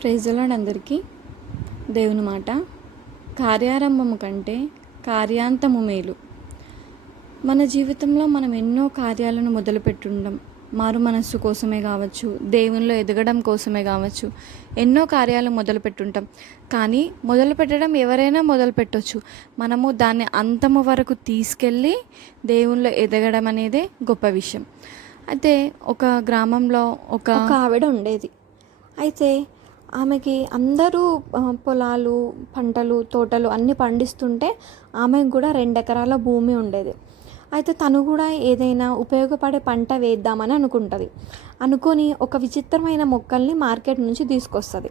Praise the lord అందరికీ. దేవుని మాట, కార్యారంభము కంటే కార్యాంతము మేలు. మన జీవితంలో మనం ఎన్నో కార్యాలను మొదలుపెట్టుండం. మారు మనస్సు కోసమే కావచ్చు, దేవునిలో ఎదగడం కోసమే కావచ్చు, ఎన్నో కార్యాలు మొదలుపెట్టుంటాం. కానీ మొదలుపెట్టడం ఎవరైనా మొదలుపెట్టవచ్చు. మనము దాన్ని అంతము వరకు తీసుకెళ్ళి దేవునిలో ఎదగడం అనేదే గొప్ప విషయం. అయితే ఒక గ్రామంలో ఒక ఆవిడ ఉండేది. అయితే ఆమెకి అందరూ పొలాలు, పంటలు, తోటలు అన్నీ పండిస్తుంటే ఆమెకు కూడా 2 ఎకరాల భూమి ఉండేది. అయితే తను కూడా ఏదైనా ఉపయోగపడే పంట వేద్దామని అనుకొని ఒక విచిత్రమైన మొక్కల్ని మార్కెట్ నుంచి తీసుకొస్తుంది.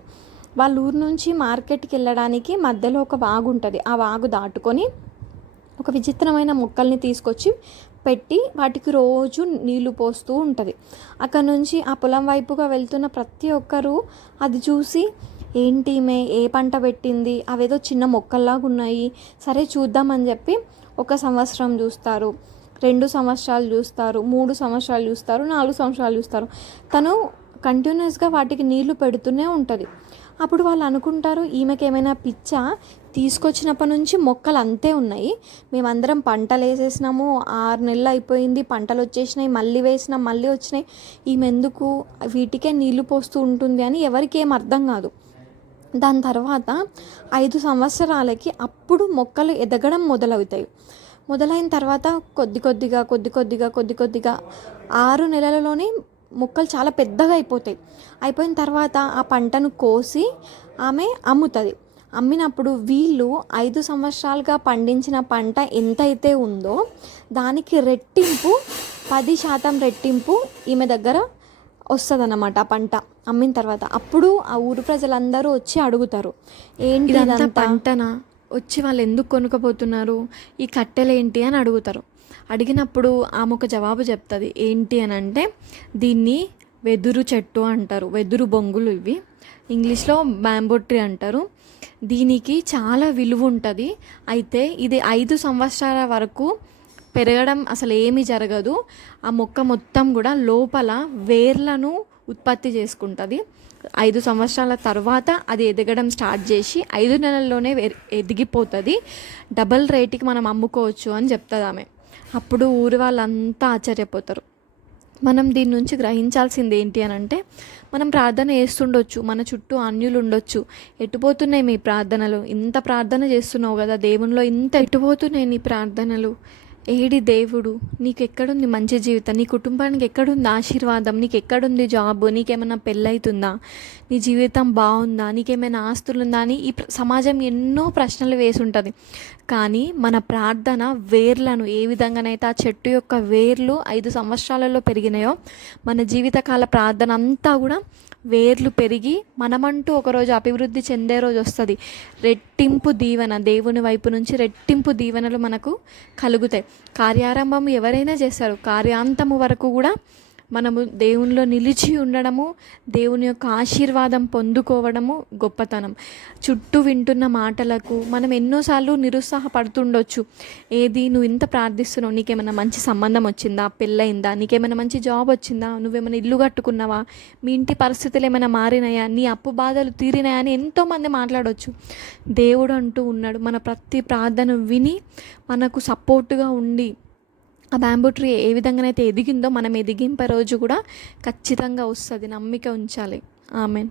వాళ్ళ ఊరు నుంచి మార్కెట్కి వెళ్ళడానికి మధ్యలో ఒక వాగు ఉంటుంది. ఆ వాగు దాటుకొని ఒక విచిత్రమైన మొక్కల్ని తీసుకొచ్చి పెట్టి వాటికి రోజు నీళ్లు పోస్తూ ఉంటుంది. అక్కడ నుంచి ఆ పొలం వైపుగా వెళ్తున్న ప్రతి ఒక్కరూ అది చూసి, ఏంటి ఈమె ఏ పంట పెట్టింది, అవేదో చిన్న మొక్కల్లాగా ఉన్నాయి, సరే చూద్దామని చెప్పి 1 సంవత్సరం చూస్తారు, 2 సంవత్సరాలు చూస్తారు, 3 సంవత్సరాలు చూస్తారు, 4 సంవత్సరాలు చూస్తారు. తను కంటిన్యూస్గా వాటికి నీళ్లు పెడుతూనే ఉంటుంది. అప్పుడు వాళ్ళు అనుకుంటారు, ఈమెకి ఏమైనా పిచ్చా, తీసుకొచ్చినప్పటి నుంచి మొక్కలు అంతే ఉన్నాయి, మేమందరం పంటలు వేసేసినాము, 6 నెలలు అయిపోయింది, పంటలు వచ్చేసినాయి, మళ్ళీ వేసినాం, మళ్ళీ వచ్చినాయి, ఈమె ఎందుకు వీటికే నీళ్లు పోస్తూ ఉంటుంది అని ఎవరికి ఏం అర్థం కాదు. దాని తర్వాత 5 సంవత్సరాలకి అప్పుడు మొక్కలు ఎదగడం మొదలైన తర్వాత కొద్ది కొద్దిగా 6 నెలలలోనే మొక్కలు చాలా పెద్దగా అయిపోయిన తర్వాత ఆ పంటను కోసి ఆమె అమ్ముతుంది. అమ్మినప్పుడు వీళ్ళు 5 సంవత్సరాలుగా పండించిన పంట ఎంతైతే ఉందో దానికి రెట్టింపు, 10% రెట్టింపు ఈమె దగ్గర వస్తుందన్నమాట. ఆ పంట అమ్మిన తర్వాత అప్పుడు ఆ ఊరు ప్రజలందరూ వచ్చి అడుగుతారు, ఏంటి ఇదంతా పంటనా, వచ్చి వాళ్ళు ఎందుకు కొనుక్కపోతున్నారు, ఈ కట్టెలేంటి అని అడుగుతారు. అడిగినప్పుడు ఆమె ఒక జవాబు చెప్తుంది. ఏంటి అని అంటే, దీన్ని వెదురు చెట్టు అంటారు, వెదురు బొంగులు ఇవి, ఇంగ్లీష్లో బ్యాంబూ ట్రీ అంటారు. దీనికి చాలా విలువ ఉంటుంది. అయితే ఇది 5 సంవత్సరాల వరకు పెరగడం అసలు ఏమీ జరగదు. ఆ మొక్క మొత్తం కూడా లోపల వేర్లను ఉత్పత్తి చేసుకుంటుంది. 5 సంవత్సరాల తర్వాత అది ఎదగడం స్టార్ట్ చేసి 5 నెలల్లోనే ఎదిగిపోతుంది. డబల్ రేటుకి మనం అమ్ముకోవచ్చు అని చెప్తుంది ఆమె. అప్పుడు ఊరి వాళ్ళంతా ఆశ్చర్యపోతారు. మనం దీని నుంచి గ్రహించాల్సింది ఏంటి అని అంటే, మనం ప్రార్థన చేస్తుండొచ్చు, మన చుట్టూ అన్యులు ఉండొచ్చు, ఎటుపోతున్నాయి మీ ప్రార్థనలు, ఇంత ప్రార్థన చేస్తున్నావు కదా దేవునిలో, ఇంత ఎటుపోతున్నాయి నీ ప్రార్థనలు, ఏడి దేవుడు, నీకు ఎక్కడుంది మంచి జీవితం, నీ కుటుంబానికి ఎక్కడుంది ఆశీర్వాదం, నీకు ఎక్కడుంది జాబ్, నీకేమైనా పెళ్ళవుతుందా, నీ జీవితం బాగుందా, నీకేమైనా ఆస్తులుందా అని ఈ సమాజం ఎన్నో ప్రశ్నలు వేసి ఉంటుంది. కానీ మన ప్రార్థన వేర్లను ఏ విధంగానైతే ఆ చెట్టు యొక్క వేర్లు 5 సంవత్సరాలలో పెరిగినాయో, మన జీవితకాల ప్రార్థన అంతా కూడా వేర్లు పెరిగి మనమంటూ ఒకరోజు అభివృద్ధి చెందే రోజు వస్తుంది. రెట్టింపు దీవెన దేవుని వైపు నుంచి రెట్టింపు దీవెనలు మనకు కలుగుతాయి. కార్యారంభం ఎవరైనా చేస్తారు, కార్యాంతము వరకు కూడా మనము దేవునిలో నిలిచి ఉండడము, దేవుని యొక్క ఆశీర్వాదం పొందుకోవడము గొప్పతనం. చుట్టూ వింటున్న మాటలకు మనం ఎన్నోసార్లు నిరుత్సాహపడుతుండొచ్చు. ఏది, నువ్వు ఇంత ప్రార్థిస్తున్నావు, నీకేమైనా మంచి సంబంధం వచ్చిందా, పెళ్ళయిందా, నీకేమైనా మంచి జాబ్ వచ్చిందా, నువ్వేమైనా ఇల్లు కట్టుకున్నావా, మీ ఇంటి పరిస్థితులు ఏమైనా మారినాయా, నీ అప్పు బాధలు తీరినాయా అని ఎంతోమంది మాట్లాడవచ్చు. దేవుడు అంటూ ఉన్నాడు, మన ప్రతి ప్రార్థన విని మనకు సపోర్టుగా ఉండి, ఆ బ్యాంబూ ట్రీ ఏ విధంగానైతే ఎదిగిందో మనం ఎదిగింపే రోజు కూడా ఖచ్చితంగా వస్తుంది. నమ్మిక ఉంచాలి. ఆమెన్.